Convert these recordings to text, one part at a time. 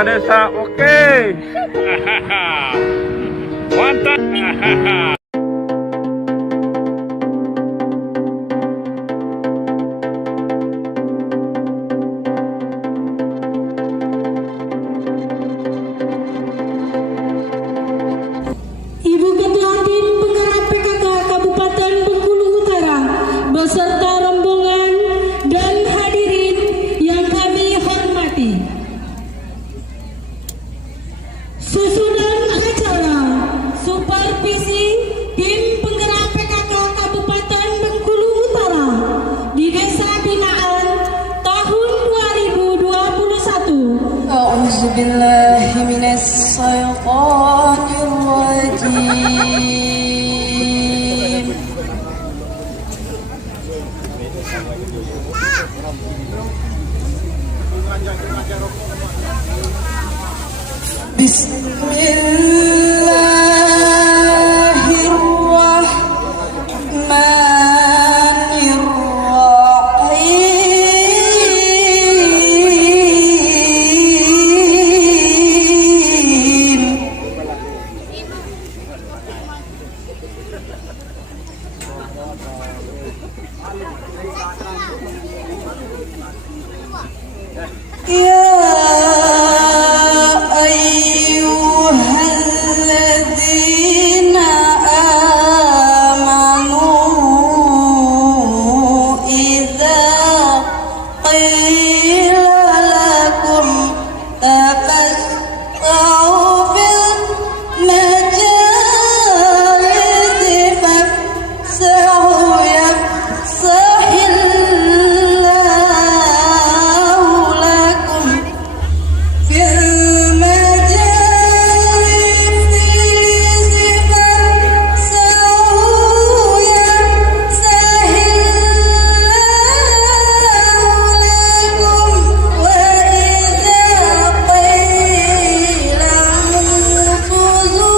pemerintah desa. Oke. Mantap. Ibu Ketua Tim Penggerak PKK Kabupaten Bengkulu Utara beserta rombongan dan hadirin yang kami hormati. Susunan acara supervisi Tim Penggerak PKK Kabupaten Bengkulu Utara di Desa Binaan tahun 2021. A'udzubillahi minasyaitonir rajim. Ya ayyuhalladzina amanu idza qila lakum taqatta'u fil majalisi fafsahu yafsahillahu lakum fil majalisi fafsahu yafsahillahu lakum wa idza qila anfuzu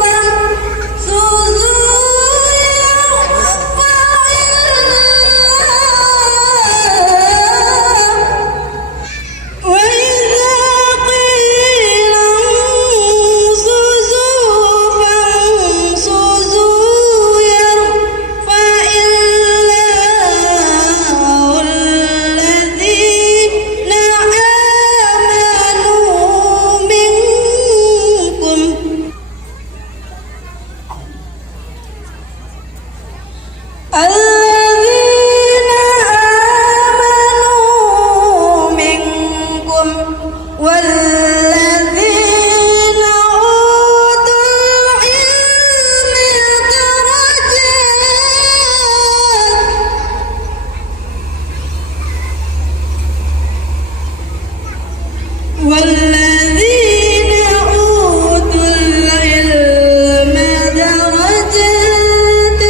fanfuzu الذين آمنوا منكم والذين أوتوا العلم درجات والذين أوتوا العلم درجات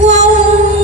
والله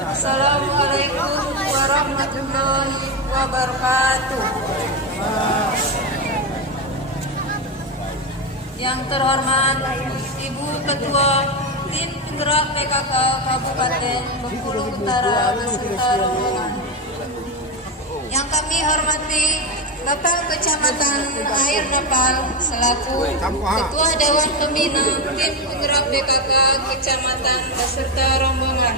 Assalamualaikum warahmatullahi wabarakatuh. Yang terhormat Ibu Ketua Tim Penggerak PKK Kabupaten Bengkulu Utara beserta rombongan. Yang kami hormati Bapak Kecamatan Air Napal selaku Ketua Dewan Pembina Tim Penggerak PKK Kecamatan beserta rombongan.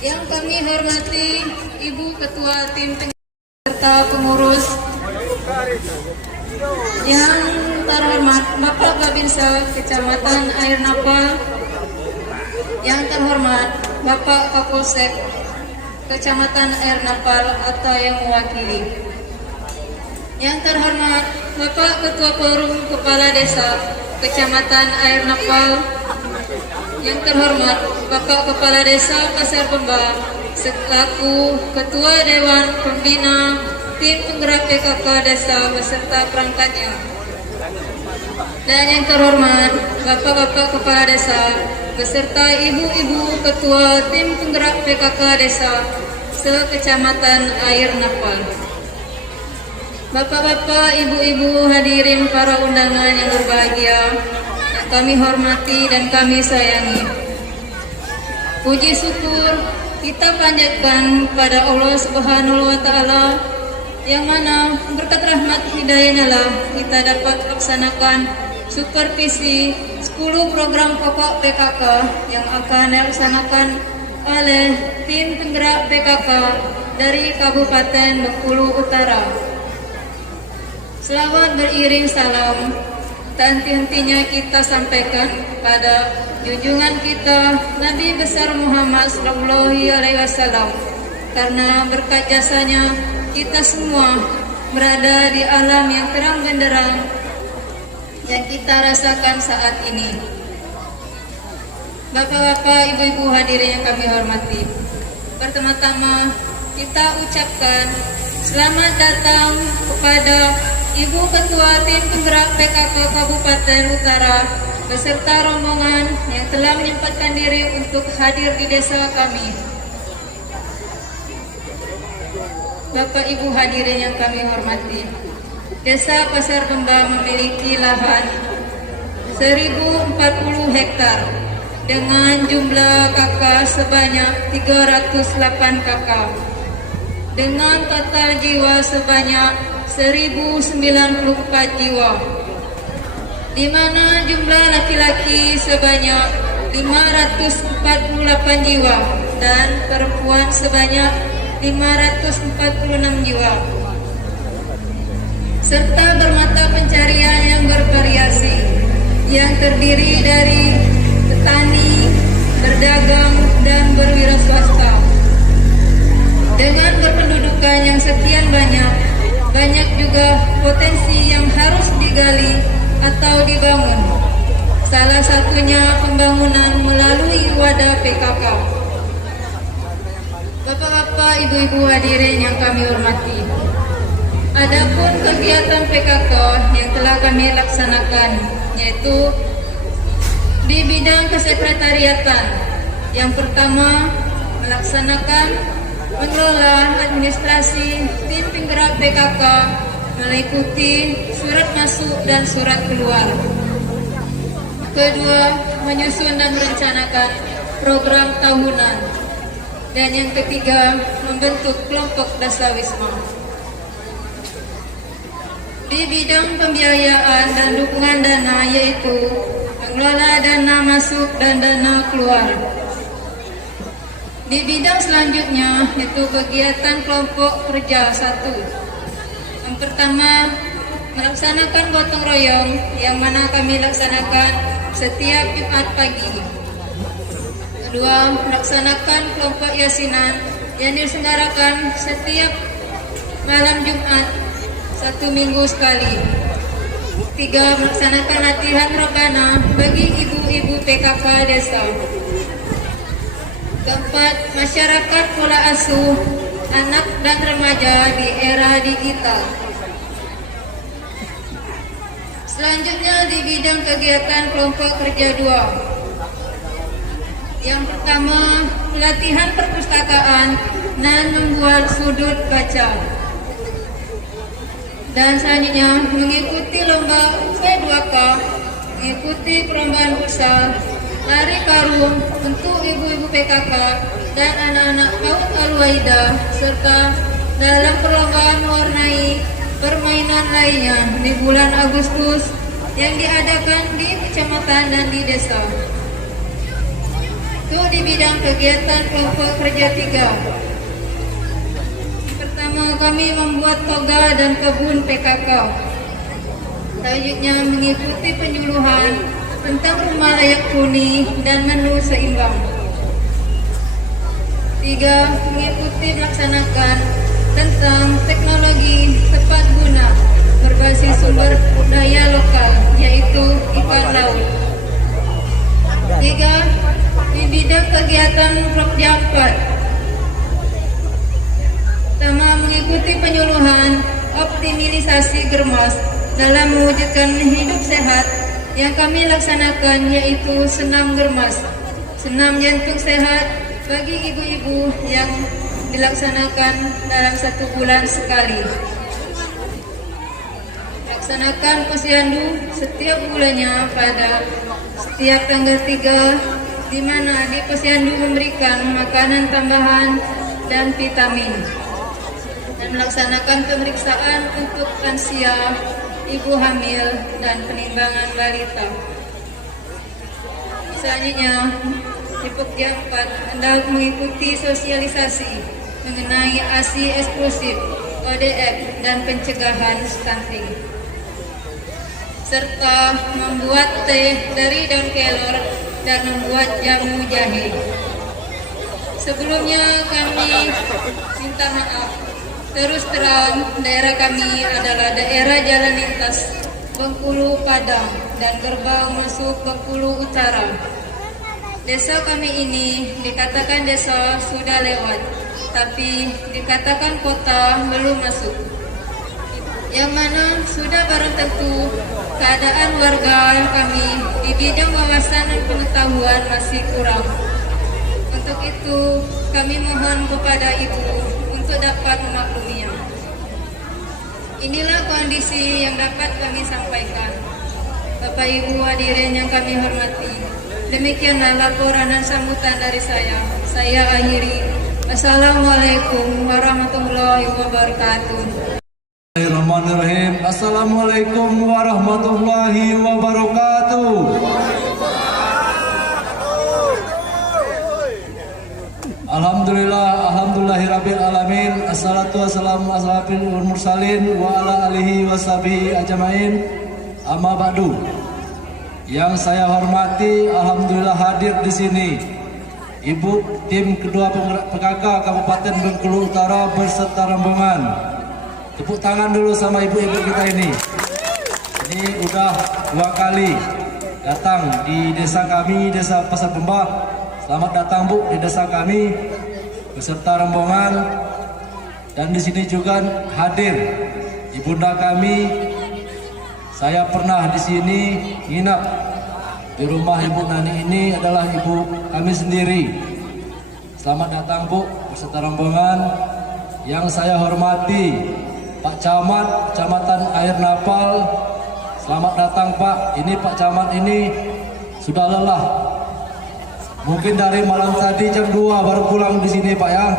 Yang kami hormati Ibu Ketua Tim Penggerak serta pengurus. Yang terhormat Bapak Babinsa Kecamatan Air Napal. Yang terhormat Bapak Kapolsek Kecamatan Air Napal atau yang mewakili. Yang terhormat Bapak Ketua Forum Kepala Desa Kecamatan Air Napal. Yang terhormat Bapak Kepala Desa Pasar Pemba selaku Ketua Dewan Pembina Tim Penggerak PKK Desa beserta perangkatnya. Dan yang terhormat Bapak-Bapak Kepala Desa beserta Ibu-Ibu Ketua Tim Penggerak PKK Desa se-Kecamatan Air Napal. Bapak-bapak, ibu-ibu, hadirin para undangan yang berbahagia, yang kami hormati dan kami sayangi. Puji syukur kita panjatkan pada Allah Subhanahu wa Ta'ala, yang mana berkat rahmat hidayahnya lah kita dapat laksanakan supervisi 10 program pokok PKK yang akan dilaksanakan oleh tim penggerak PKK dari Kabupaten Bengkulu Utara. Selawat beriring salam tak henti-hentinya kita sampaikan pada junjungan kita Nabi besar Muhammad Sallallahu Alaihi Wasallam, karena berkat jasanya kita semua berada di alam yang terang benderang yang kita rasakan saat ini. Bapak-bapak, ibu-ibu hadirin yang kami hormati, pertama-tama kita ucapkan selamat datang kepada Ibu Ketua Tim Penggerak PKK Kabupaten Utara beserta rombongan yang telah menyempatkan diri untuk hadir di desa kami. Bapak Ibu hadirin yang kami hormati, Desa Pasar Pemba memiliki lahan 1040 hektar dengan jumlah KK sebanyak 308 KK dengan total jiwa sebanyak 1094 jiwa, di mana jumlah laki-laki sebanyak 548 jiwa dan perempuan sebanyak 546 jiwa, serta bermata pencarian yang bervariasi yang terdiri dari petani, berdagang, dan berwirausaha. Dengan berpendudukan yang sekian banyak juga potensi yang harus digali atau dibangun. Salah satunya pembangunan melalui wadah PKK. Bapak-bapak, ibu-ibu hadirin yang kami hormati, adapun kegiatan PKK yang telah kami laksanakan yaitu di bidang kesekretariatan. Yang pertama, melaksanakan mengelola administrasi tim penggerak PKK meliputi surat masuk dan surat keluar. Kedua, menyusun dan merencanakan program tahunan. Dan yang ketiga, membentuk kelompok dasawisma. Di bidang pembiayaan dan dukungan dana yaitu mengelola dana masuk dan dana keluar. Di bidang selanjutnya yaitu kegiatan kelompok kerja 1. Yang pertama, melaksanakan gotong royong yang mana kami laksanakan setiap Jumat pagi. Kedua, melaksanakan kelompok yasinan yang diselenggarakan setiap malam Jumat 1 minggu sekali. 3, melaksanakan latihan rebana bagi ibu-ibu PKK desa. Keempat, masyarakat pola asuh anak dan remaja di era digital. Selanjutnya di bidang kegiatan kelompok kerja 2. Yang pertama, pelatihan perpustakaan dan membuat sudut baca. Dan selanjutnya mengikuti lomba P2K, mengikuti perlombaan futsal, lari karung untuk ibu-ibu PKK dan anak-anak PAUD Al-Waida, serta dalam perlombaan mewarnai permainan lainnya di bulan Agustus yang diadakan di kecamatan dan di desa. Itu di bidang kegiatan kelompok kerja 3. Pertama, kami membuat toga dan kebun PKK. Selanjutnya mengikuti penyuluhan tentang rumah layak huni dan menu seimbang. 3. Mengikuti melaksanakan tentang teknologi tepat guna berbasis sumber daya lokal, yaitu ikan laut. 3. Di bidang kegiatan Prokja 4. Pertama, mengikuti penyuluhan optimalisasi germas dalam mewujudkan hidup sehat yang kami laksanakan, yaitu senam germas, senam jantung sehat bagi ibu-ibu yang dilaksanakan dalam 1 bulan sekali. Laksanakan posyandu setiap bulannya pada setiap tanggal 3, di mana di posyandu memberikan makanan tambahan dan vitamin, dan melaksanakan pemeriksaan untuk lansia, ibu hamil, dan penimbangan balita. Selanjutnya, di Pokja 4 hendak mengikuti sosialisasi mengenai ASI eksklusif, ODF, dan pencegahan stunting, serta membuat teh dari daun kelor dan membuat jamu jahe. Sebelumnya kami minta maaf. Terus terang, daerah kami adalah daerah jalan lintas Bengkulu Padang dan gerbang masuk Bengkulu Utara. Desa kami ini dikatakan desa sudah lewat, tapi dikatakan kota belum masuk. Yang mana sudah barang tentu keadaan warga kami di bidang wawasan dan pengetahuan masih kurang. Untuk itu kami mohon kepada Ibu untuk dapat memakluminya. Inilah kondisi yang dapat kami sampaikan. Bapak Ibu hadirin yang kami hormati, demikianlah laporan dan sambutan dari saya. Saya akhiri. Wassalamualaikum warahmatullahi wabarakatuh. Bismillahirrahmanirrahim. Assalamualaikum warahmatullahi wabarakatuh. Alhamdulillahirabbil alamin. Assalatu wassalamu ala asyrofil mursalin wa ala alihi washabihi ajmain. Amma ba'du. Yang saya hormati, alhamdulillah hadir di sini Ibu tim kedua PKK Kabupaten Bengkulu Utara berserta rombongan. Tepuk tangan dulu sama ibu-ibu kita ini. Ini udah 2 kali datang di desa kami, Desa Pasar Bembah. Selamat datang Bu di desa kami beserta rombongan. Dan di sini juga hadir ibunda kami. Saya pernah di sini nginap di rumah Ibu Nani. Ini adalah ibu kami sendiri. Selamat datang Bu beserta rombongan. Yang saya hormati Pak Camat, Kecamatan Air Napal, selamat datang Pak. Ini Pak Camat ini sudah lelah. Mungkin dari malam tadi jam 2 baru pulang di sini Pak ya.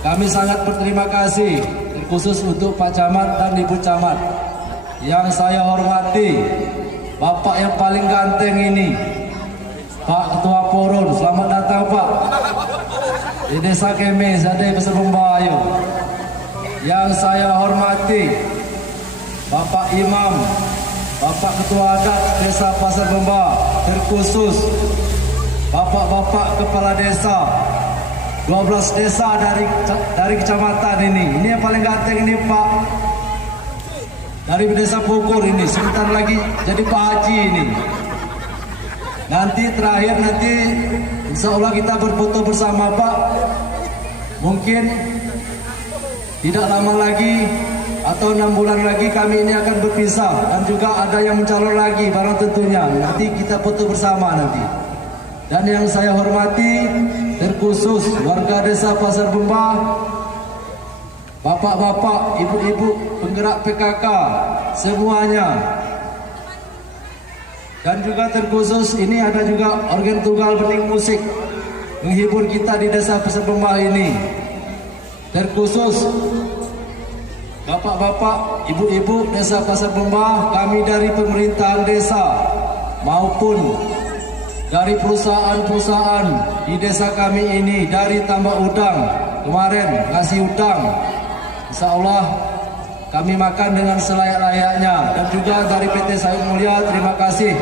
Kami sangat berterima kasih, khusus untuk Pak Camat dan Ibu Camat. Yang saya hormati, Bapak yang paling ganteng ini, Pak Ketua Porun, selamat datang Pak. Di Desa Kemes, ada Pasar Bembayu. Yang saya hormati, Bapak Imam, Bapak Ketua Adat Desa Pasar Bembah, terkhusus Bapak-bapak Kepala Desa 12 desa dari kecamatan ini. Ini yang paling ganteng ini Pak, dari Desa Bogor ini, sebentar lagi jadi Pak Haji ini. Nanti terakhir insya Allah kita berfoto bersama Pak. Mungkin tidak lama lagi atau 6 bulan lagi kami ini akan berpisah, dan juga ada yang mencalon lagi barang tentunya. Nanti kita foto bersama nanti. Dan yang saya hormati terkhusus warga desa Pasar Bembah, bapak-bapak, ibu-ibu penggerak PKK semuanya. Dan juga terkhusus ini ada juga organ tunggal bening musik menghibur kita di desa Pasar Bembah ini. Terkhusus bapak-bapak, ibu-ibu desa Pasar Bembah, kami dari pemerintahan desa maupun dari perusahaan-perusahaan di desa kami ini, dari tambah udang kemarin ngasih udang, insya Allah kami makan dengan selayak-layaknya. Dan juga dari PT Sayur Mulia, terima kasih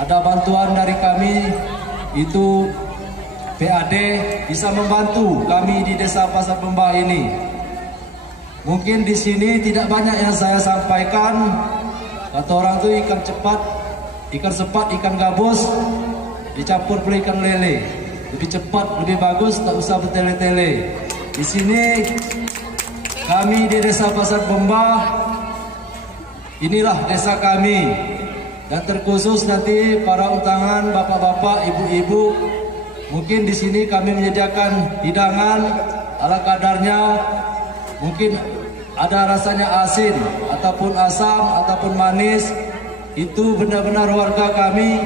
ada bantuan dari kami, itu PAD bisa membantu kami di desa Pasar Bembah ini. Mungkin di sini tidak banyak yang saya sampaikan. Kata orang tuh ikan cepat, ikan sepat, ikan gabus dicampur pula ikan lele. Lebih cepat, lebih bagus, tak usah bertele-tele. Di sini kami di desa Pasar Bembah, inilah desa kami. Dan terkhusus nanti para undangan bapak-bapak, ibu-ibu, mungkin di sini kami menyediakan hidangan ala kadarnya. Mungkin ada rasanya asin ataupun asam ataupun manis. Itu benar-benar warga kami,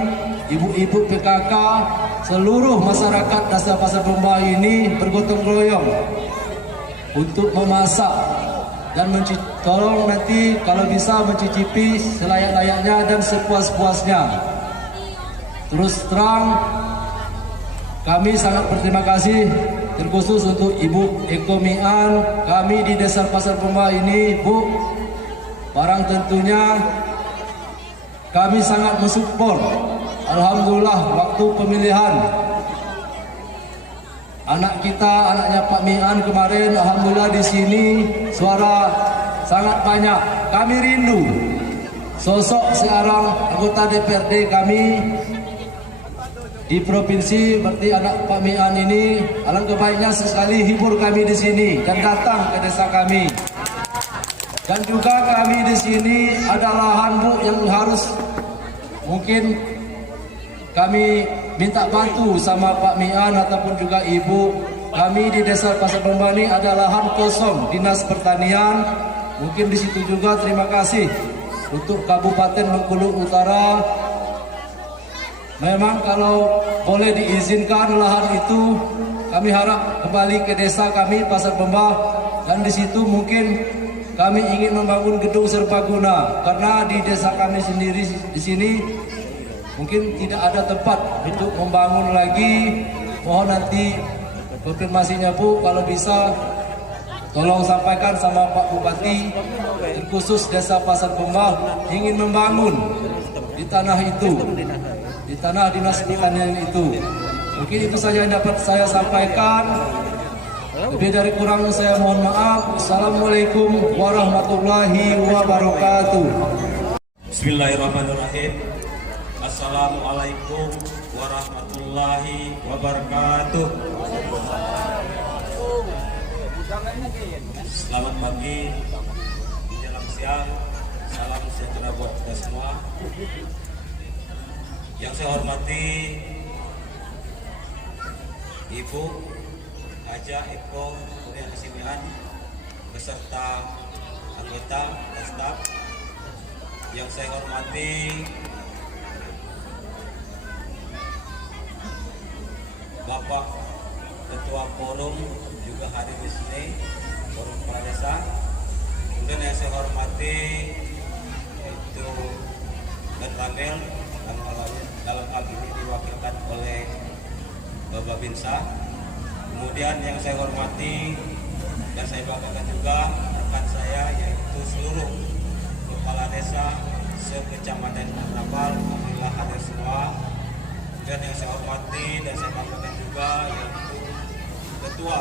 ibu-ibu PKK, seluruh masyarakat desa Pasar Bembah ini bergotong royong untuk memasak dan tolong nanti kalau bisa mencicipi selayak-layaknya dan sepuas-puasnya. Terus terang kami sangat berterima kasih terkhusus untuk Ibu Eko Mian, kami di desa Pasar Bembah ini, Bu. Barang tentunya kami sangat mensupport. Alhamdulillah waktu pemilihan anak kita, anaknya Pak Mian kemarin, alhamdulillah di sini suara sangat banyak. Kami rindu sosok seorang anggota DPRD kami di provinsi seperti anak Pak Mian ini. Alangkah baiknya sekali hibur kami di sini dan datang ke desa kami. Dan juga kami di sini ada lahan, Bu, yang harus mungkin kami minta bantu sama Pak Mian ataupun juga Ibu. Kami di desa Pasar Bembah ini ada lahan kosong Dinas Pertanian. Mungkin di situ juga terima kasih untuk Kabupaten Bengkulu Utara. Memang kalau boleh diizinkan lahan itu, kami harap kembali ke desa kami Pasar Bembah, dan di situ mungkin kami ingin membangun gedung serbaguna karena di desa kami sendiri di sini mungkin tidak ada tempat untuk membangun lagi. Mohon nanti konfirmasinya, Bu, kalau bisa tolong sampaikan sama Pak Bupati, khusus desa Pasar Bembah ingin membangun di tanah itu, di tanah Dinas Pertanian itu. Mungkin itu saja yang dapat saya sampaikan. Lebih dari kurang saya mohon maaf. Assalamualaikum warahmatullahi wabarakatuh. Bismillahirrahmanirrahim. Assalamualaikum warahmatullahi wabarakatuh. Selamat pagi, menjelang siang, salam sejahtera buat kita semua. Yang saya hormati Ibu Haja Eko Mian beserta anggota dan staf. Yang saya hormati Bapak Ketua Forum juga hadir di sini, Forum Kepala Desa. Kemudian yang saya hormati itu Dan Ramel, dalam hal ini diwakilkan oleh Bapak Binsa. Kemudian yang saya hormati dan saya banggakan juga rekan saya, yaitu seluruh kepala desa se-Kecamatan Anapal, alhamdulillah hadir semua. Dan yang saya hormati dan saya banggakan juga yaitu ketua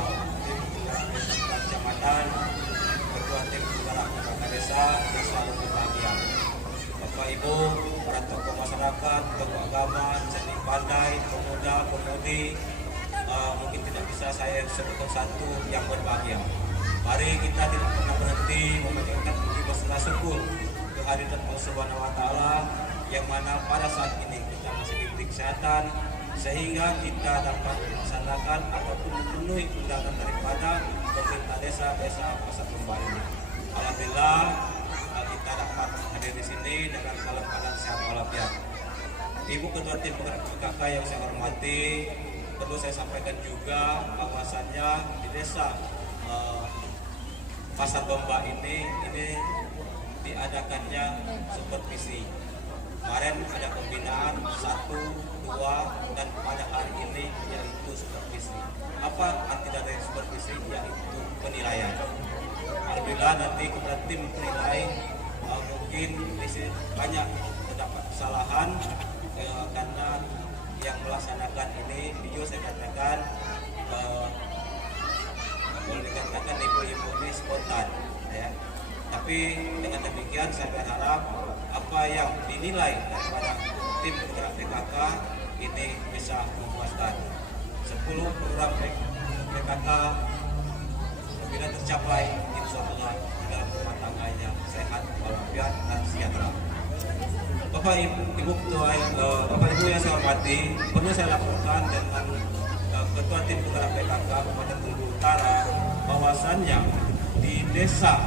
tim penggerak desa kecamatan, ketua tim penggerak kepala desa yang selalu berbahagia. Bapak Ibu, para tokoh masyarakat, tokoh agama, seni pandai, pemuda, pemudi, mungkin tidak bisa saya sebutkan satu yang berbahagia. Mari kita tidak pernah berhenti memanjatkan puji berserah syukur kehadiran Allah Subhanahu wa Ta'ala, yang mana pada saat ini kita masih diberi kesehatan sehingga kita dapat melaksanakan ataupun memenuhi undangan daripada pemerintah desa Pasar Bomba ini. Alhamdulillah kita dapat hadir di sini dengan dalam keadaan sehat walafiat. Ibu Ketua Tim Penggerak PKK yang saya hormati, perlu saya sampaikan juga bahwasannya di desa Pasar Bomba ini diadakannya supervisi. Kemarin ada pembinaan 1, 2, dan pada hari ini yaitu supervisi. Apa arti dari supervisi? Yaitu penilaian. Alhamdulillah nanti kepada tim penilai mungkin di sini banyak terdapat kesalahan karena yang melaksanakan ini video saya katakan boleh dikatakan ibu-ibu ini spontan ya. Tapi dengan demikian saya berharap apa yang dinilai daripada tim penggerak PKK ini bisa memuaskan. 10 program PKK bila tercapai, insya Allah dalam rumah tangganya sehat walafiat dan sejahtera. Bapak Ibu Ketua, Bapak Ibu yang saya hormati, perlu saya laporkan dengan Ketua Tim Penggerak PKK Kabupaten Bengkulu Utara bahwasannya di desa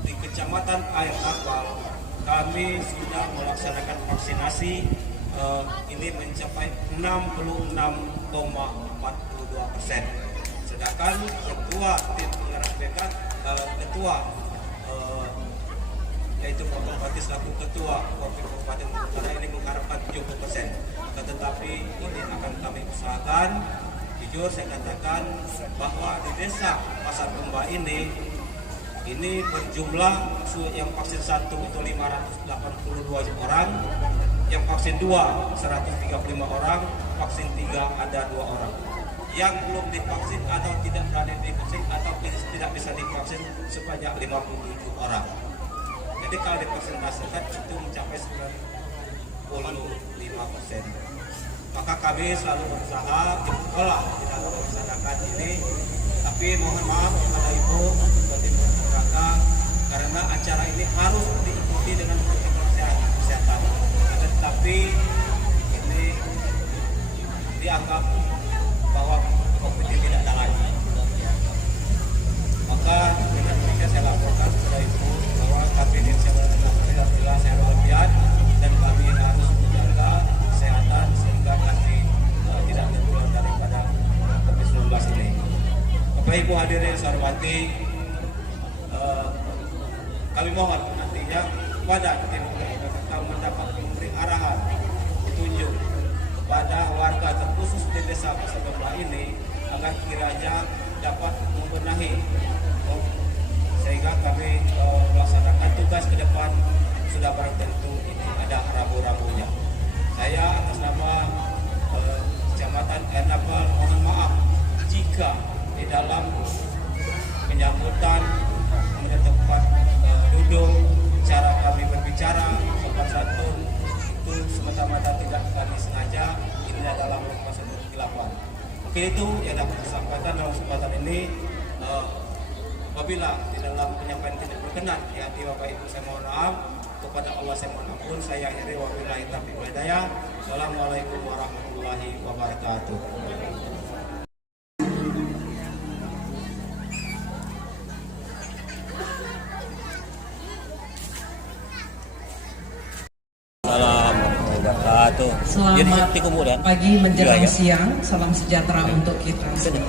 di Kecamatan Air Napal kami sudah melaksanakan vaksinasi ini mencapai 66,42%. Sedangkan Ketua Tim Penggerak PKK yaitu Bapak Bupati selaku Ketua Kabupaten Bengkulu Utara ini mengharapkan 70%. Tetapi ini akan kami usahakan. Jujur saya katakan bahwa di desa Pasar Bomba ini berjumlah yang vaksin 1 itu 582 orang, yang vaksin 2 135 orang, vaksin 3 ada 2 orang. Yang belum divaksin atau tidak berani divaksin atau tidak bisa divaksin sebanyak 57 orang. Jadi kalau dipresentasikan itu mencapai 95%. Maka kami selalu berusaha olah di dalam melaksanakan ini. Tapi mohon maaf kepada Ibu Tim PKK karena acara ini harus diikuti dengan protokol kesehatan. Tetapi ini dianggap bahwa COVID ini tidak ada lagi. Maka dengan demikian saya laporkan kepada Ibu bahwa kami ini alhamdulillah sehat walafiat dan kami harus menjaga kesehatan sehingga kami tidak tertular daripada COVID-19 ini. Bapak Ibu hadirin yang saya hormati, kami mohon nantinya kepada tim PKK mendapat memberi arahan, petunjuk kepada warga terkhusus di desa Pasar Bomba ini agar kiranya dapat membenahi sehingga kami melaksanakan tugas ke depan sudah barang tentu ini ada rabu-rabunya. Saya atas nama Kecamatan Air Napal mohon maaf jika di dalam penyambutan kemudian tempat duduk, cara kami berbicara, sopan santun itu semata-mata tidak kami sengaja, ini adalah merupakan satu kekhilapan. Mungkin itu yang dapat disampaikan dalam kesempatan ini. Apabila di dalam penyampaian tidak berkenan di hati Bapak Ibu saya mohon maaf, kepada Allah saya mohon ampun. Saya akhiri wabillahi taufiq wal hidayah. Assalamualaikum warahmatullahi wabarakatuh. Selamat pagi menjelang siang, salam sejahtera untuk kita semua.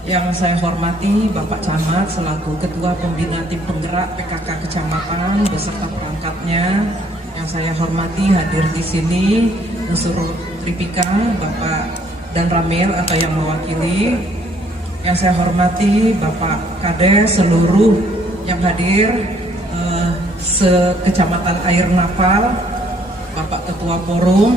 Yang saya hormati Bapak Camat selaku Ketua Pembina Tim Penggerak PKK Kecamatan beserta perangkatnya. Yang saya hormati hadir di sini unsur Tripika, Bapak dan Ramil atau yang mewakili. Yang saya hormati Bapak Kades, seluruh yang hadir se-Kecamatan Air Napal, Bapak Ketua Forum,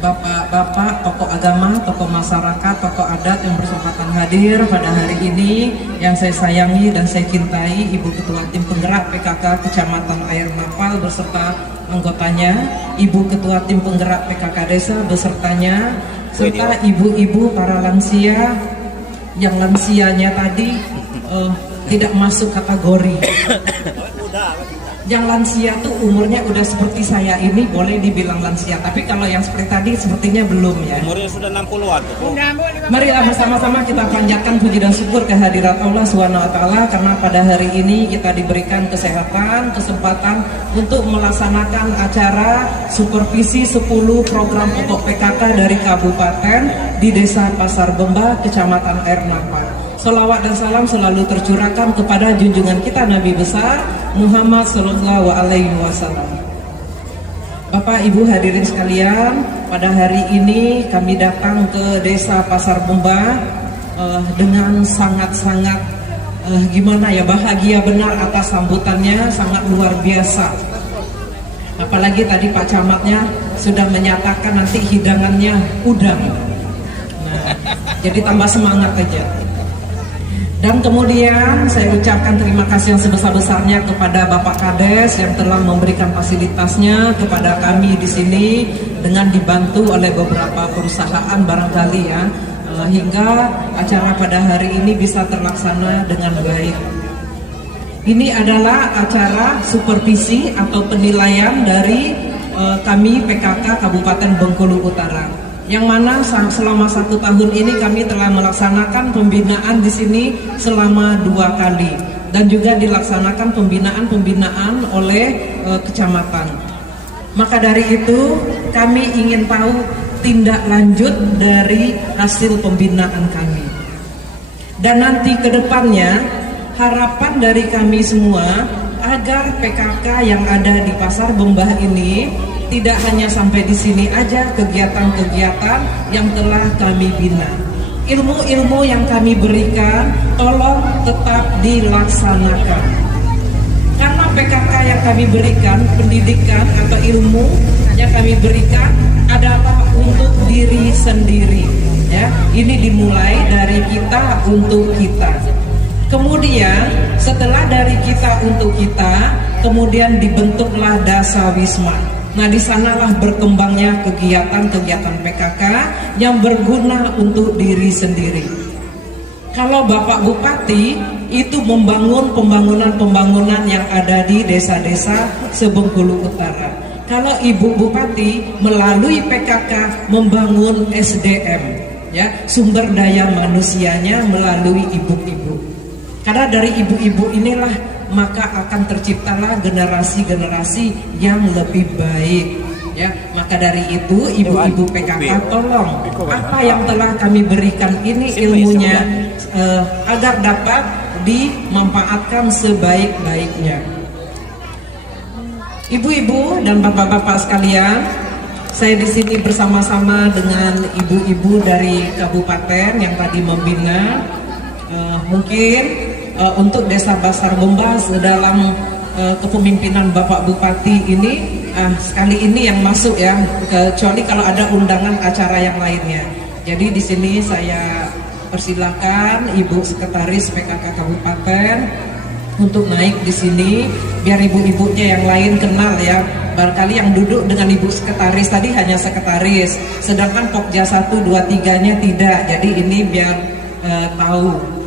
bapak-bapak, tokoh agama, tokoh masyarakat, tokoh adat yang berkesempatan hadir pada hari ini, yang saya sayangi dan saya cintai, Ibu Ketua Tim Penggerak PKK Kecamatan Air Mapal beserta anggotanya, Ibu Ketua Tim Penggerak PKK Desa besertanya, serta ibu-ibu para lansia yang lansianya tadi tidak masuk kategori. Yang lansia tuh umurnya udah seperti saya ini boleh dibilang lansia, tapi kalau yang seperti tadi sepertinya belum ya. Umurnya sudah 60-an tuh. Marilah bersama-sama kita panjatkan puji dan syukur kehadirat Allah SWT karena pada hari ini kita diberikan kesehatan, kesempatan untuk melaksanakan acara supervisi 10 program pokok PKK dari Kabupaten di Desa Pasar Bemba, Kecamatan Air Mapal. Salawat dan salam selalu tercurahkan kepada junjungan kita Nabi besar Muhammad Sallallahu Alaihi Wasallam. Bapak Ibu hadirin sekalian, pada hari ini kami datang ke Desa Pasar Bemba dengan sangat-sangat bahagia benar atas sambutannya, sangat luar biasa. Apalagi tadi Pak Camatnya sudah menyatakan nanti hidangannya udang. Nah, jadi tambah semangat aja. Dan kemudian saya ucapkan terima kasih yang sebesar-besarnya kepada Bapak Kades yang telah memberikan fasilitasnya kepada kami di sini dengan dibantu oleh beberapa perusahaan barangkali ya, hingga acara pada hari ini bisa terlaksana dengan baik. Ini adalah acara supervisi atau penilaian dari kami PKK Kabupaten Bengkulu Utara. Yang mana selama 1 tahun ini kami telah melaksanakan pembinaan di sini selama 2 kali dan juga dilaksanakan pembinaan oleh kecamatan. Maka dari itu kami ingin tahu tindak lanjut dari hasil pembinaan kami. Dan nanti ke depannya harapan dari kami semua agar PKK yang ada di Pasar Bembah ini tidak hanya sampai di sini aja kegiatan-kegiatan yang telah kami bina. Ilmu-ilmu yang kami berikan tolong tetap dilaksanakan. Karena PKK yang kami berikan, pendidikan atau ilmu yang kami berikan adalah untuk diri sendiri. Ya, ini dimulai dari kita untuk kita. Kemudian setelah dari kita untuk kita, kemudian dibentuklah Dasawisma. Nah, di sanalah berkembangnya kegiatan-kegiatan PKK yang berguna untuk diri sendiri. Kalau Bapak Bupati itu membangun pembangunan yang ada di desa-desa se-Bengkulu Utara. Kalau Ibu Bupati melalui PKK membangun SDM, ya, sumber daya manusianya melalui ibu-ibu. Karena dari ibu-ibu inilah maka akan terciptalah generasi-generasi yang lebih baik. Ya, maka dari itu ibu-ibu PKK tolong apa yang telah kami berikan ini ilmunya agar dapat dimanfaatkan sebaik-baiknya. Ibu-ibu dan bapak-bapak sekalian, saya di sini bersama-sama dengan ibu-ibu dari kabupaten yang tadi membina. Mungkin untuk Desa Pasar Bemba dalam kepemimpinan Bapak Bupati ini sekali ini yang masuk ya, kecuali kalau ada undangan acara yang lainnya. Jadi di sini saya persilakan Ibu Sekretaris PKK Kabupaten untuk naik di sini biar ibu-ibunya yang lain kenal ya. Barangkali yang duduk dengan Ibu Sekretaris tadi hanya sekretaris, sedangkan Pokja 1, 2, 3-nya tidak. Jadi ini biar tahu.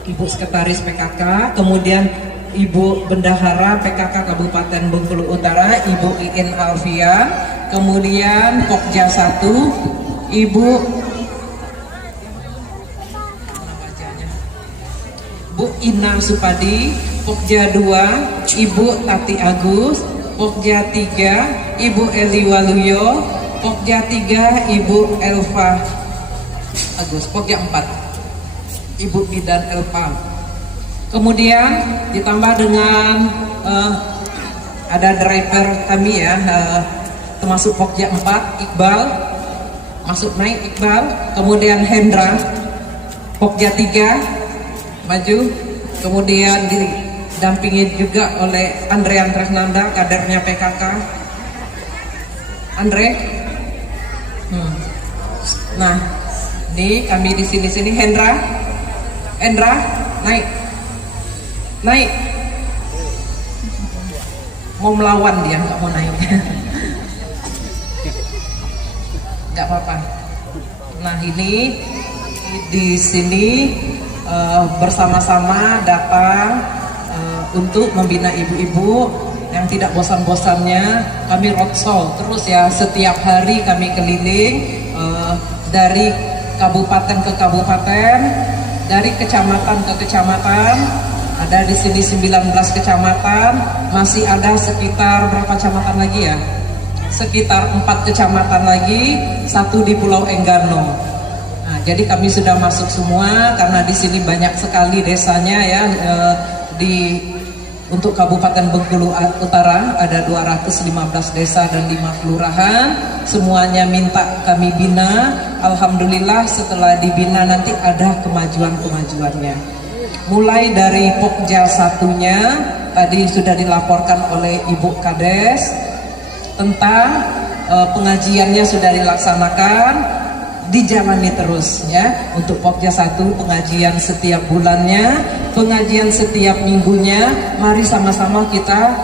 Ibu Sekretaris PKK, kemudian Ibu Bendahara PKK Kabupaten Bengkulu Utara, Ibu Iin Alfian, kemudian Pokja 1, Ibu Bu Ina Supadi, Pokja 2, Ibu Tati Agus, Pokja 3, Ibu Eli Waluyo, Pokja 3, Ibu Elva Agus, Pokja 4. Ibu Bidan Elpa. Kemudian ditambah dengan ada driver kami ya, termasuk Pokja 4, Iqbal, masuk naik Iqbal, kemudian Hendra, Pokja 3, maju, kemudian didampingi juga oleh Andrean Tresnanda, kadernya PKK. Andre, Nah, ini kami di sini Hendra, naik. Mau melawan dia, nggak mau naik. Nggak apa-apa. Nah, ini di sini bersama-sama datang untuk membina ibu-ibu yang tidak bosan-bosannya. Kami roadshow terus ya, setiap hari kami keliling dari kabupaten ke kabupaten, dari kecamatan ke kecamatan. Ada di sini 19 kecamatan, masih ada sekitar berapa kecamatan lagi ya? Sekitar 4 kecamatan lagi, 1 di Pulau Enggano. Nah, jadi kami sudah masuk semua karena di sini banyak sekali desanya ya. Untuk Kabupaten Bengkulu Utara ada 215 desa dan 5 kelurahan. Semuanya minta kami bina. Alhamdulillah setelah dibina nanti ada kemajuan-kemajuannya. Mulai dari Pokja 1-nya tadi sudah dilaporkan oleh Ibu Kades tentang pengajiannya sudah dilaksanakan, dijalani terus ya. Untuk Pokja 1 pengajian setiap bulannya, pengajian setiap minggunya. Mari sama-sama kita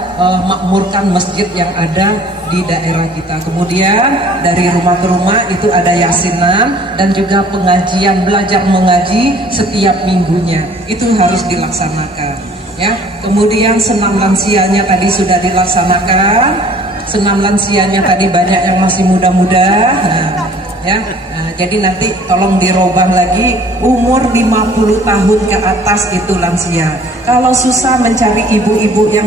makmurkan masjid yang ada di daerah kita. Kemudian dari rumah ke rumah itu ada yasinan dan juga pengajian, belajar mengaji setiap minggunya. Itu harus dilaksanakan ya. Kemudian senam lansianya tadi sudah dilaksanakan. Senam lansianya tadi banyak yang masih muda-muda. Jadi nanti tolong dirubah lagi, umur 50 tahun ke atas itu lansia. Kalau susah mencari ibu-ibu yang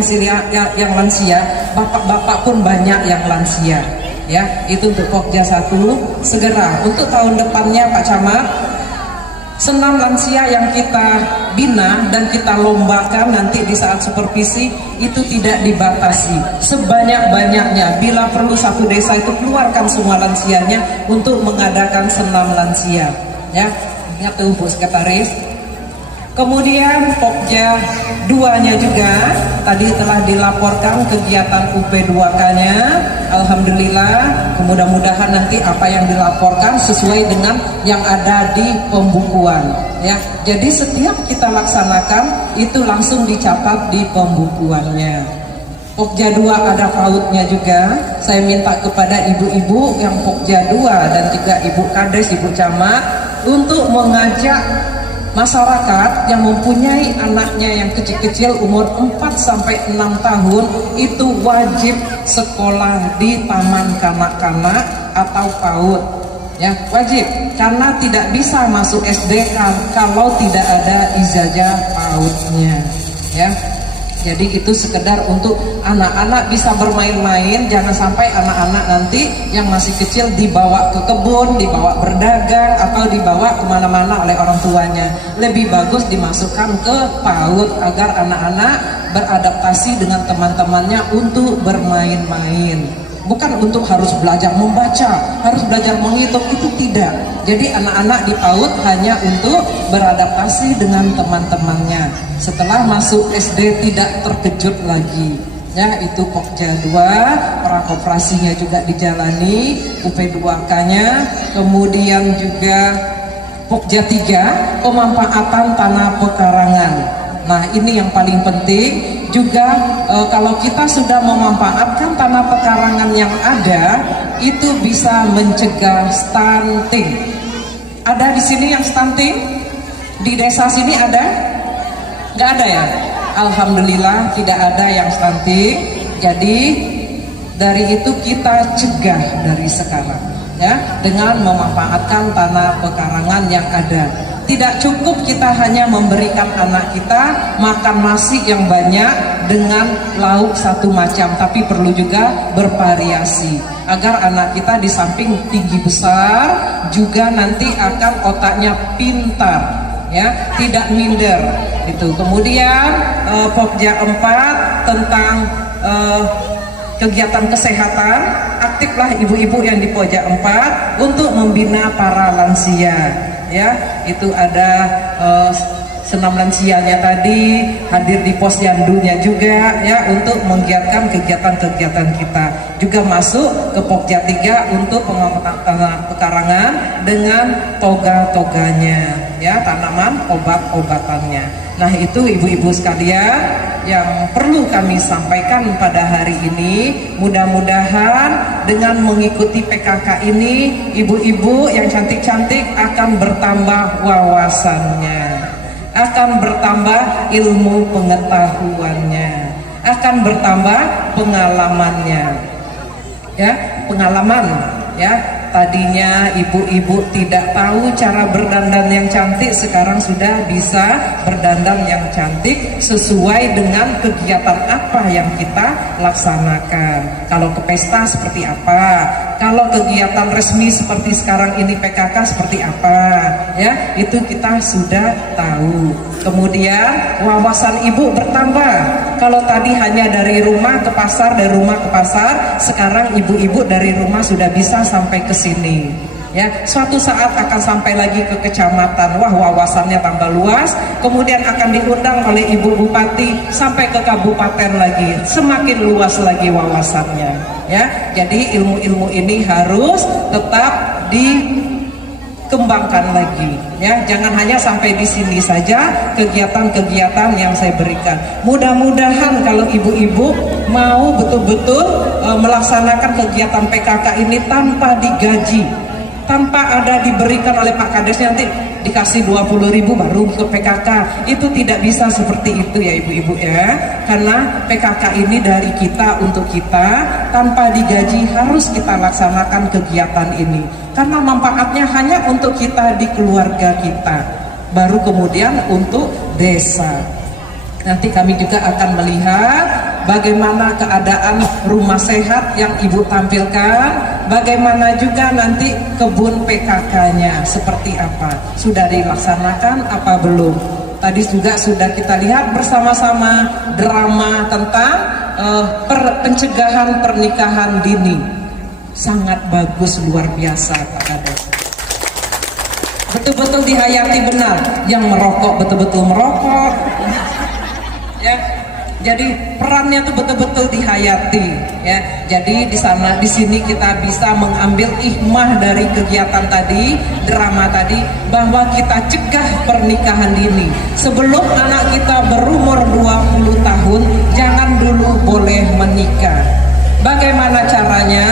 lansia, bapak-bapak pun banyak yang lansia. Ya, itu untuk Pokja 1. Segera untuk tahun depannya Pak Camat, senam lansia yang kita bina dan kita lombakan nanti di saat supervisi itu tidak dibatasi, sebanyak-banyaknya. Bila perlu satu desa itu keluarkan semua lansianya untuk mengadakan senam lansia ya. Ingat tuh Bu Sekretaris. Kemudian Pokja 2-nya juga tadi telah dilaporkan kegiatan UP2K-nya. Alhamdulillah, mudah-mudahan nanti apa yang dilaporkan sesuai dengan yang ada di pembukuan ya. Jadi setiap kita laksanakan itu langsung dicatat di pembukuannya. Pokja 2 ada PAUD-nya juga. Saya minta kepada ibu-ibu yang Pokja 2 dan juga Ibu Kades, Ibu Camat untuk mengajak masyarakat yang mempunyai anaknya yang kecil-kecil umur 4-6 tahun itu wajib sekolah di taman kanak-kanak atau PAUD ya, wajib, karena tidak bisa masuk SD kalau tidak ada ijazah PAUD-nya ya. Jadi itu sekedar untuk anak-anak bisa bermain-main, jangan sampai anak-anak nanti yang masih kecil dibawa ke kebun, dibawa berdagang, atau dibawa kemana-mana oleh orang tuanya. Lebih bagus dimasukkan ke PAUD agar anak-anak beradaptasi dengan teman-temannya untuk bermain-main. Bukan untuk harus belajar membaca, harus belajar menghitung, itu tidak. Jadi anak-anak di PAUD hanya untuk beradaptasi dengan teman-temannya. Setelah masuk SD tidak terkejut lagi. Ya, itu Pokja 2, prakoperasinya juga dijalani, UP2K-nya, kemudian juga Pokja 3, pemanfaatan tanah pekarangan. Nah, ini yang paling penting. Juga kalau kita sudah memanfaatkan tanah pekarangan yang ada, itu bisa mencegah stunting. Ada di sini yang stunting? Di desa sini ada? Nggak ada ya? Alhamdulillah tidak ada yang stunting. Jadi dari itu kita cegah dari sekarang ya, dengan memanfaatkan tanah pekarangan yang ada. Tidak cukup kita hanya memberikan anak kita makan nasi yang banyak dengan lauk satu macam, tapi perlu juga bervariasi agar anak kita di samping tinggi besar juga nanti akan otaknya pintar ya, tidak minder itu. Kemudian Pokja 4 tentang kegiatan kesehatan, aktiflah ibu-ibu yang di Pokja 4 untuk membina para lansia ya. Itu ada senam lansianya tadi, hadir di posyandunya juga ya untuk menggiatkan kegiatan-kegiatan kita. Juga masuk ke Pokja 3 untuk pemanfaatan pekarangan dengan toga-toganya ya, tanaman obat-obatannya. Nah, itu ibu-ibu sekalian yang perlu kami sampaikan pada hari ini. Mudah-mudahan dengan mengikuti PKK ini, ibu-ibu yang cantik-cantik akan bertambah wawasannya, akan bertambah ilmu pengetahuannya, akan bertambah pengalamannya. Ya, pengalaman ya. Tadinya ibu-ibu tidak tahu cara berdandan yang cantik, sekarang sudah bisa berdandan yang cantik sesuai dengan kegiatan apa yang kita laksanakan. Kalau ke pesta seperti apa, kalau kegiatan resmi seperti sekarang ini PKK seperti apa, ya itu kita sudah tahu. Kemudian wawasan ibu bertambah. Kalau tadi hanya dari rumah ke pasar, dari rumah ke pasar, sekarang ibu-ibu dari rumah sudah bisa sampai ke sini. Ya, suatu saat akan sampai lagi ke kecamatan. Wah, wawasannya tambah luas. Kemudian akan diundang oleh Ibu Bupati sampai ke kabupaten lagi. Semakin luas lagi wawasannya. Ya, jadi ilmu-ilmu ini harus tetap dikembangkan lagi. Ya, jangan hanya sampai di sini saja kegiatan-kegiatan yang saya berikan. Mudah-mudahan kalau ibu-ibu mau betul-betul melaksanakan kegiatan PKK ini tanpa digaji, tanpa ada diberikan oleh Pak Kades nanti dikasih 20.000 baru ke PKK. Itu tidak bisa seperti itu ya ibu-ibu ya. Karena PKK ini dari kita untuk kita, tanpa digaji harus kita laksanakan kegiatan ini. Karena manfaatnya hanya untuk kita di keluarga kita, baru kemudian untuk desa. Nanti kami juga akan melihat bagaimana keadaan rumah sehat yang ibu tampilkan, bagaimana juga nanti kebun PKK-nya seperti apa, sudah dilaksanakan apa belum. Tadi juga sudah kita lihat bersama-sama drama tentang pencegahan pernikahan dini. Sangat bagus, luar biasa Pak Kades. Betul-betul dihayati benar. Yang merokok betul-betul merokok. Ya, jadi perannya tuh betul-betul dihayati. Ya, jadi di sana, di sini kita bisa mengambil hikmah dari kegiatan tadi, drama tadi, bahwa kita cegah pernikahan dini. Sebelum anak kita berumur 20 tahun, jangan dulu boleh menikah. Bagaimana caranya?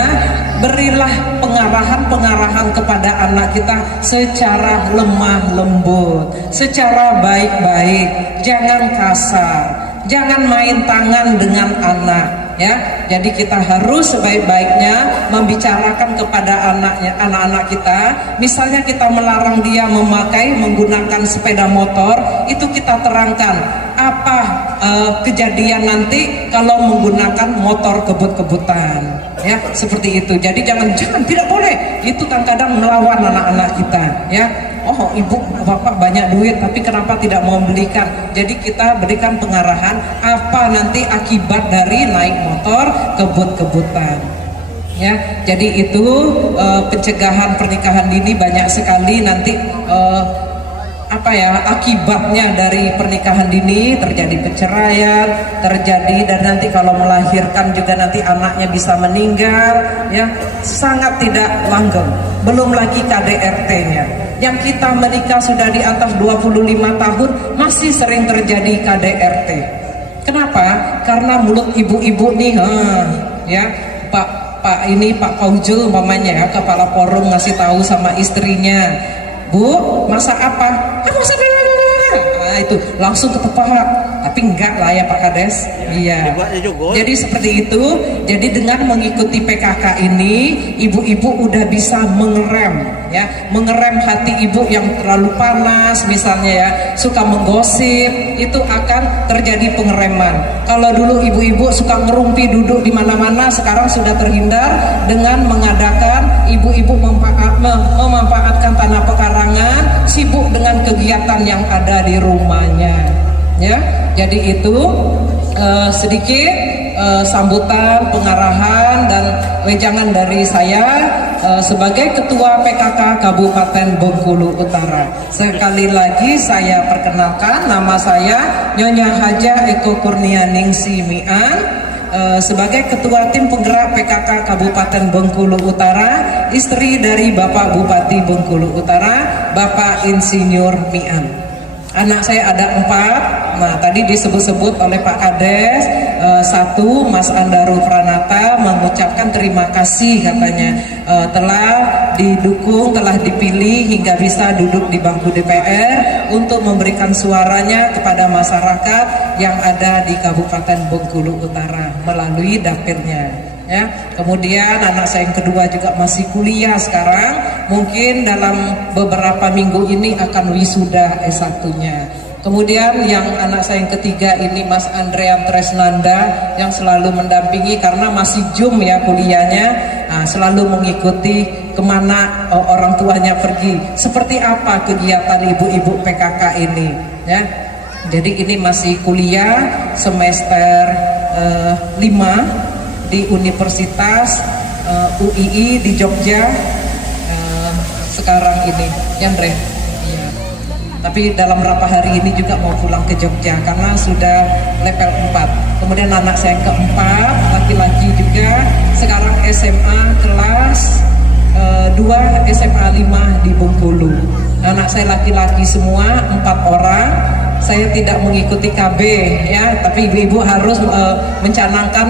Berilah pengarahan-pengarahan kepada anak kita secara lemah lembut, secara baik-baik, jangan kasar, jangan main tangan dengan anak. Ya, jadi kita harus sebaik-baiknya membicarakan kepada anak-anak kita. Misalnya kita melarang dia menggunakan sepeda motor, itu kita terangkan apa kejadian nanti kalau menggunakan motor kebut-kebutan. Ya, seperti itu. Jadi jangan tidak boleh. Itu kan kadang melawan anak-anak kita. Ya. Oh, ibu bapak banyak duit tapi kenapa tidak mau belikan? Jadi kita berikan pengarahan apa nanti akibat dari naik motor kebut-kebutan. Ya, jadi itu pencegahan pernikahan dini banyak sekali nanti akibatnya dari pernikahan dini, terjadi perceraian, terjadi dan nanti kalau melahirkan juga nanti anaknya bisa meninggal, ya sangat tidak langgeng. Belum lagi KDRT-nya. Yang kita menikah sudah di atas 25 tahun masih sering terjadi KDRT. Kenapa? Karena mulut ibu-ibu nih, ya Pak Fauzul umpamanya ya, kepala forum ngasih tahu sama istrinya, Bu, masak apa? Masak itu langsung ketepak, tapi enggak lah ya Pak Kades. Iya. Jadi seperti itu. Jadi dengan mengikuti PKK ini, ibu-ibu udah bisa mengerem, ya, mengerem hati ibu yang terlalu panas, misalnya ya, suka menggosip, itu akan terjadi pengereman. Kalau dulu ibu-ibu suka ngerumpi duduk di mana-mana, sekarang sudah terhindar dengan mengadakan ibu-ibu memanfaatkan tanah pekarangan, sibuk dengan kegiatan yang ada di rumahnya. Ya, jadi itu sedikit sambutan, pengarahan dan wejangan dari saya sebagai Ketua PKK Kabupaten Bengkulu Utara. Sekali lagi saya perkenalkan, nama saya Nyonya Haja Eko Kurnianingsi Mian. Sebagai Ketua Tim Penggerak PKK Kabupaten Bengkulu Utara, istri dari Bapak Bupati Bengkulu Utara, Bapak Insinyur Mian. Anak saya ada 4. Nah, tadi disebut-sebut oleh Pak Kades, 1 Mas Andaru Pranata mengucapkan terima kasih katanya telah didukung, telah dipilih hingga bisa duduk di bangku DPR untuk memberikan suaranya kepada masyarakat yang ada di Kabupaten Bengkulu Utara melalui dapilnya. Ya, kemudian anak saya yang kedua juga masih kuliah sekarang, mungkin dalam beberapa minggu ini akan wisuda S1-nya. Kemudian yang anak saya yang ketiga ini Mas Andrean Tresnanda yang selalu mendampingi karena masih Zoom ya kuliahnya, selalu mengikuti kemana orang tuanya pergi. Seperti apa kegiatan ibu-ibu PKK ini ya. Jadi ini masih kuliah semester 5 di Universitas UII di Jogja sekarang ini, Yandre. Iya. Tapi dalam beberapa hari ini juga mau pulang ke Jogja karena sudah level 4. Kemudian anak saya yang keempat, laki-laki juga, sekarang SMA kelas 2 SMA 5 di Bengkulu. Anak saya laki-laki semua 4 orang. Saya tidak mengikuti KB ya, tapi ibu-ibu harus mencanangkan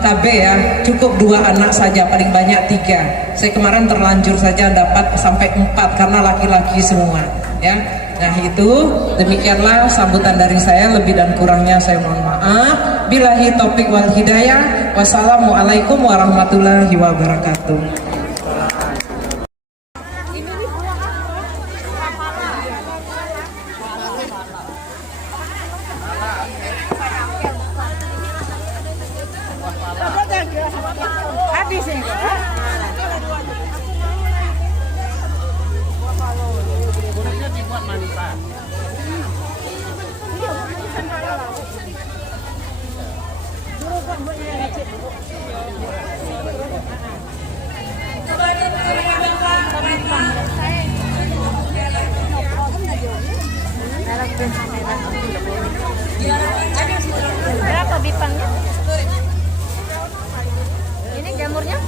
KB ya. Cukup 2 anak saja, paling banyak 3. Saya kemarin terlanjur saja dapat sampai 4 karena laki-laki semua ya. Nah itu demikianlah sambutan dari saya, lebih dan kurangnya saya mohon maaf. Billahi taufik wal hidayah. Wassalamualaikum warahmatullahi wabarakatuh. Berapa bipangnya? Ini jamurnya?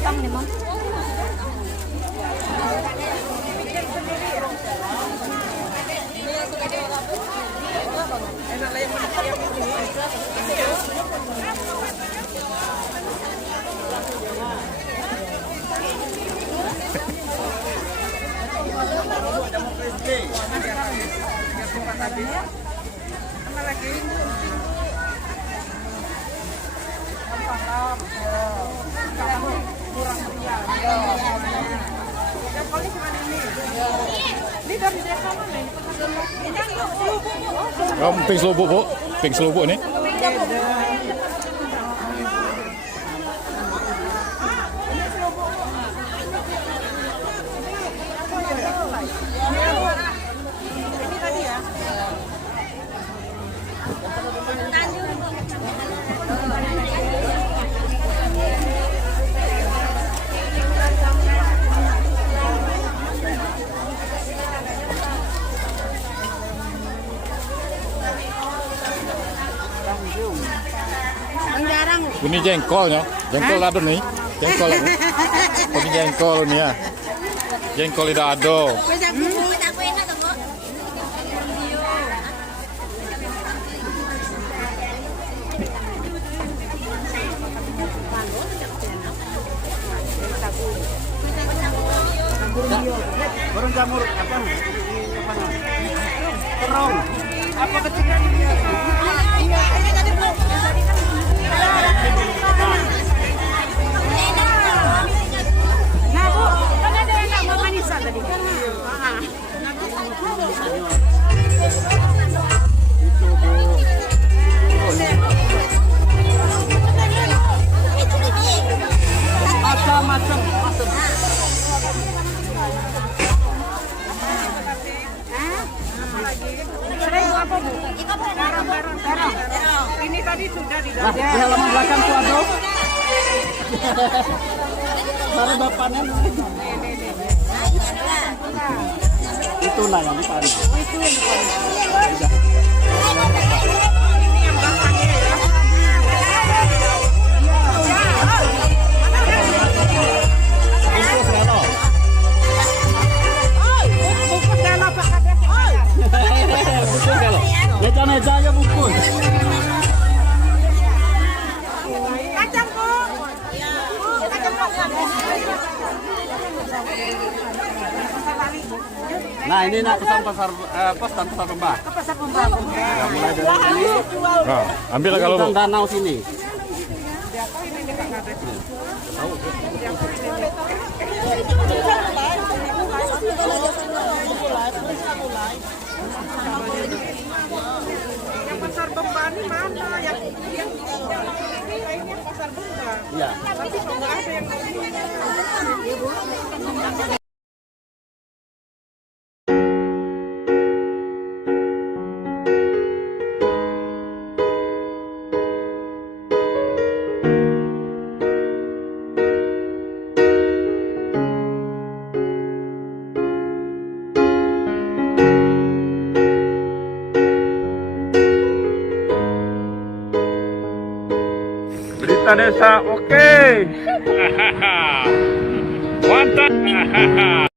Bipang nih, Mam. Oh, pink selubuk bu, pink selubuk ni. Ini jengkolnya, jengkol ada nih, jengkol. Ini jengkol nih ya, jengkol tidak ada. Burung jamur apa? Terong. Apa kecil? Nah bu, kan ada yang mau manisan tadi. Macam-macam. apa Bu? Terong. Ini tadi sudah di dalam. Di halaman belakang tuh ada. Mari bapaknya. Itu nah yang depan. Meja aja bungkus. Kacang Bu. Nah ini nak pesan pasar pesan pasar Pembah. Pasar Pembah. Ya, mulai dari sini. Nah, ambil kalau Ini danau sini. Yang pasar Pembah ini mana? Yang kayaknya pasar Pembah. Iya. Tapi kok nggak ada yang Berita desa, oke. Mantap.